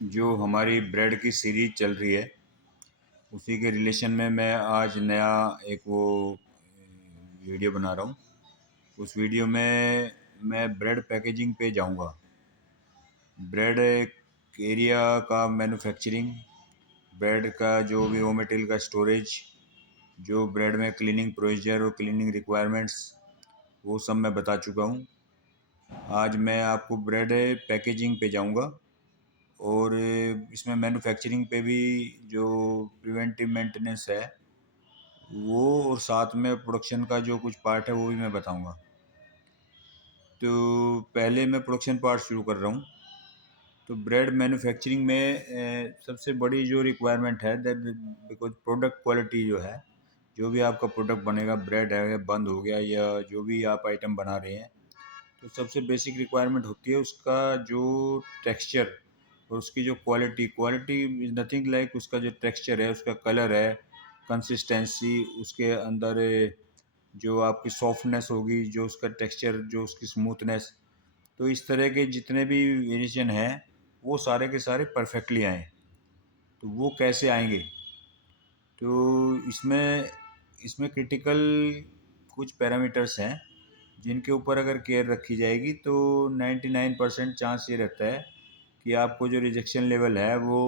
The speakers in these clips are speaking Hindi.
जो हमारी ब्रेड की सीरीज चल रही है उसी के रिलेशन में मैं आज नया एक वीडियो बना रहा हूँ। उस वीडियो में मैं ब्रेड पैकेजिंग पे जाऊँगा। ब्रेड एरिया का मैन्युफैक्चरिंग, ब्रेड का जो भी रॉ मटेरियल का स्टोरेज, जो ब्रेड में क्लीनिंग प्रोसीजर और क्लीनिंग रिक्वायरमेंट्स, वो सब मैं बता चुका हूँ। आज मैं आपको ब्रेड पैकेजिंग पे जाऊँगा और इसमें मैन्युफैक्चरिंग पे भी जो प्रिवेंटिव मेंटेनेंस है वो, और साथ में प्रोडक्शन का जो कुछ पार्ट है वो भी मैं बताऊंगा। तो पहले मैं प्रोडक्शन पार्ट शुरू कर रहा हूँ। तो ब्रेड मैन्युफैक्चरिंग में सबसे बड़ी जो रिक्वायरमेंट है दैट, बिकॉज प्रोडक्ट क्वालिटी जो है, जो भी आपका प्रोडक्ट बनेगा, ब्रेड है, बंद हो गया या जो भी आप आइटम बना रहे हैं, तो सबसे बेसिक रिक्वायरमेंट होती है उसका जो टेक्सचर और उसकी जो quality. Quality is nothing like उसका जो टेक्सचर है, उसका कलर है, कंसिस्टेंसी, उसके अंदर जो आपकी सॉफ्टनेस होगी, जो उसका टेक्सचर, जो उसकी स्मूथनेस। तो इस तरह के जितने भी वेरिएशन हैं वो सारे के सारे परफेक्टली आएँ। तो वो कैसे आएंगे? तो इसमें इसमें क्रिटिकल कुछ पैरामीटर्स हैं जिनके ऊपर अगर केयर रखी जाएगी तो 99% चांस ये रहता है कि आपको जो रिजेक्शन लेवल है वो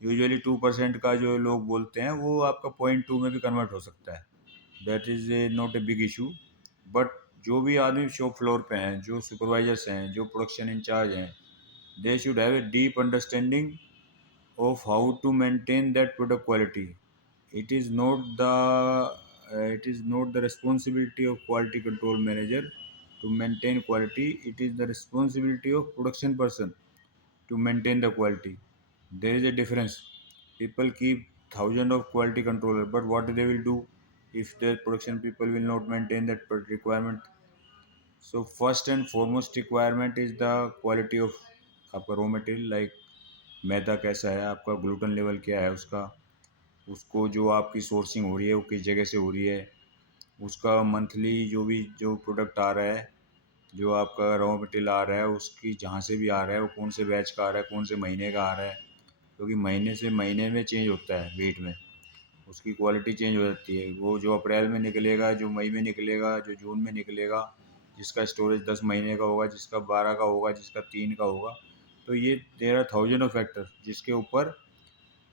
यूजुअली 2% का जो लोग बोलते हैं वो आपका 0.2 में भी कन्वर्ट हो सकता है। That is not a big issue. But जो भी आदमी शॉप फ्लोर पे हैं, जो सुपरवाइजर्स हैं, जो प्रोडक्शन इंचार्ज हैं, they should have a deep understanding of how to maintain that product quality. It is not the responsibility of quality control manager to maintain quality. It is the responsibility of production person to maintain the quality. There is a difference. People keep thousands of quality controller, but what they will do if their production people will not maintain that requirement? So first and foremost requirement is the quality of आपका raw material, like मैदा कैसा है, आपका ग्लूटन लेवल क्या है उसका, उसको जो आपकी सोर्सिंग हो रही है वो किस जगह से हो रही है, उसका मंथली जो भी जो प्रोडक्ट आ रहा है, जो आपका रॉ मटेरियल आ रहा है, उसकी जहाँ से भी आ रहा है वो कौन से बैच का आ रहा है, कौन से महीने का आ रहा है। क्योंकि महीने से महीने में चेंज होता है वेट में, उसकी क्वालिटी चेंज हो जाती है। वो जो अप्रैल में निकलेगा, जो मई में निकलेगा, जो जून में निकलेगा, जिसका स्टोरेज 10 महीने का होगा, जिसका 12 का होगा, जिसका 3 का होगा। तो ये 13,000 ऑफ फैक्टर जिसके ऊपर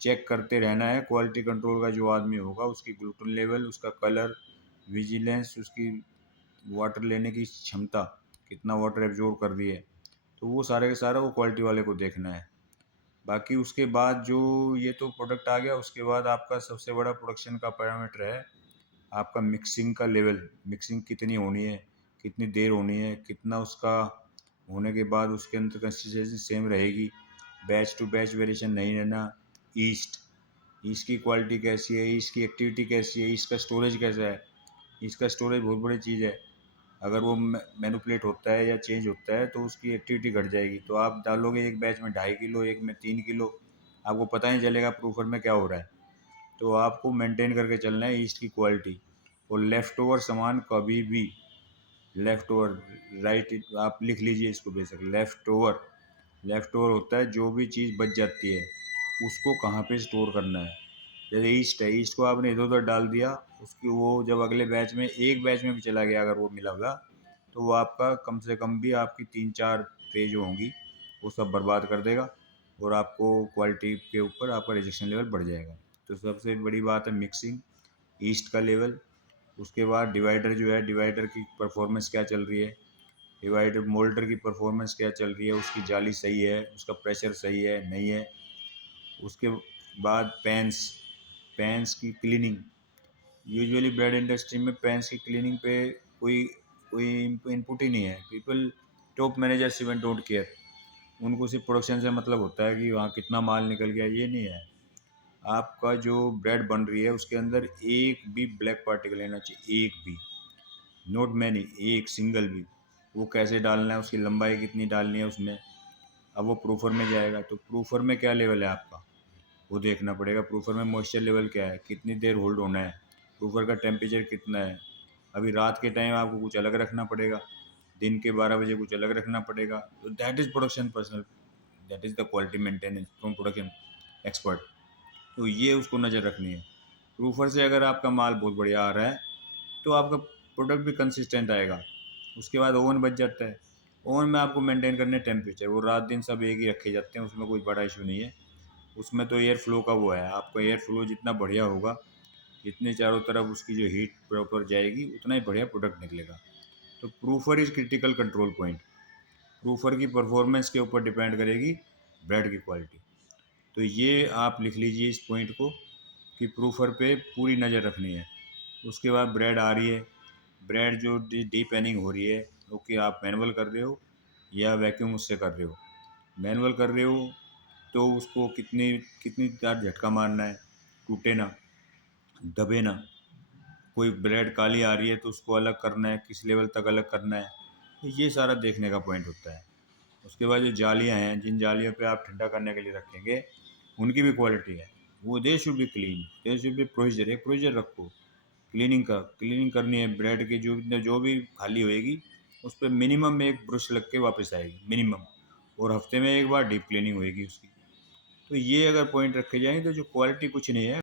चेक करते रहना है। क्वालिटी कंट्रोल का जो आदमी होगा उसकी ग्लूटन लेवल, उसका कलर, विजिलेंस, उसकी वाटर लेने की क्षमता, कितना वाटर एब्जॉर्ब कर रही है, तो वो सारे का सारा वो क्वालिटी वाले को देखना है। बाकी उसके बाद जो ये तो प्रोडक्ट आ गया, उसके बाद आपका सबसे बड़ा प्रोडक्शन का पैरामीटर है आपका मिक्सिंग का लेवल। मिक्सिंग कितनी होनी है, कितनी देर होनी है, कितना उसका होने के बाद उसके अंदर कंसिस्टेंसी सेम रहेगी, बैच टू बैच वेरिएशन नहीं रहना। ईस्ट, ईस्ट की क्वालिटी कैसी है, ईस्ट की एक्टिविटी कैसी है, ईस्ट का स्टोरेज कैसा है। ईस्ट का स्टोरेज बहुत बड़ी चीज़ है। अगर वो मैनिपुलेट होता है या चेंज होता है तो उसकी एक्टिविटी घट जाएगी। तो आप डालोगे एक बैच में 2.5 किलो, एक में 3 किलो, आपको पता नहीं चलेगा प्रूफर में क्या हो रहा है। तो आपको मेंटेन करके चलना है ईस्ट की क्वालिटी। और लेफ़्ट ओवर सामान कभी भी, लेफ़्ट ओवर, राइट, आप लिख लीजिए इसको बेसिक। लेफ़्ट ओवर होता है जो भी चीज़ बच जाती है उसको कहाँ पे स्टोर करना है। जैसे ईस्ट है, ईस्ट को आपने इधर उधर डाल दिया, उसकी वो जब अगले बैच में, एक बैच में भी चला गया अगर वो मिला हुआ, तो वो आपका कम से कम भी आपकी 3-4 ट्रे जो होंगी वो सब बर्बाद कर देगा और आपको क्वालिटी के ऊपर आपका रिजेक्शन लेवल बढ़ जाएगा। तो सबसे बड़ी बात है मिक्सिंग, ईस्ट का लेवल। उसके बाद डिवाइडर जो है, डिवाइडर की परफॉर्मेंस क्या चल रही है, डिवाइडर मोल्डर की परफॉर्मेंस क्या चल रही है, उसकी जाली सही है, उसका प्रेशर सही है नहीं है। उसके बाद पैंस की क्लीनिंग। यूजुअली ब्रेड इंडस्ट्री में पैंस की क्लीनिंग पे कोई कोई इनपुट ही नहीं है। People, top managers even don't care. उनको सिर्फ प्रोडक्शन से मतलब होता है कि वहाँ कितना माल निकल गया, ये नहीं है। आपका जो ब्रेड बन रही है उसके अंदर एक भी ब्लैक पार्टिकल लेना चाहिए, एक भी, नॉट मैनी, एक सिंगल भी। वो कैसे डालना है, उसकी लंबाई कितनी डालनी है उसमें। अब वो प्रूफर में जाएगा तो प्रूफर में क्या लेवल है आपका, वो देखना पड़ेगा। प्रूफर में मॉइस्चर लेवल क्या है, कितनी देर होल्ड होना है, प्रूफर का टेम्परेचर कितना है। अभी रात के टाइम आपको कुछ अलग रखना पड़ेगा, दिन के 12 बजे कुछ अलग रखना पड़ेगा। तो that is production personal, that is the quality maintenance from production expert. तो ये उसको नज़र रखनी है। प्रूफर से अगर आपका माल बहुत बढ़िया आ रहा है तो आपका प्रोडक्ट भी कंसिस्टेंट आएगा। उसके बाद ओवन बच जाता है। ओवन में आपको मेंटेन करने टेम्परेचर, वो रात दिन सब एक ही रखे जाते हैं, उसमें कोई बड़ा इशू नहीं है। उसमें तो एयर फ्लो का वो है, आपका एयर फ्लो जितना बढ़िया होगा, जितने चारों तरफ उसकी जो हीट प्रॉपर जाएगी, उतना ही बढ़िया प्रोडक्ट निकलेगा। तो प्रूफर इज़ क्रिटिकल कंट्रोल पॉइंट। प्रूफर की परफॉर्मेंस के ऊपर डिपेंड करेगी ब्रेड की क्वालिटी। तो ये आप लिख लीजिए इस पॉइंट को कि प्रूफर पे पूरी नज़र रखनी है। उसके बाद ब्रेड आ रही है, ब्रेड जो डी पैनिंग हो रही है, ओके, आप मैनुअल कर रहे हो या वैक्यूम उससे कर रहे हो। मैनुअल कर रहे हो तो उसको कितनी कितनी बार झटका मारना है, टूटे ना, दबे ना। कोई ब्रेड काली आ रही है तो उसको अलग करना है, किस लेवल तक अलग करना है, तो ये सारा देखने का पॉइंट होता है। उसके बाद जो जालियाँ हैं, जिन जालियों पे आप ठंडा करने के लिए रखेंगे, उनकी भी क्वालिटी है। वो they should be clean, they should be procedure, एक प्रोसीजर रखो क्लीनिंग का। क्लीनिंग करनी है ब्रेड की, जो भी खाली होएगी उस पर मिनिमम एक ब्रश लग के वापस आएगी मिनिमम, और हफ्ते में एक बार डीप क्लीनिंग होएगी उसकी। तो ये अगर पॉइंट रखे जाएँ तो जो क्वालिटी कुछ नहीं है,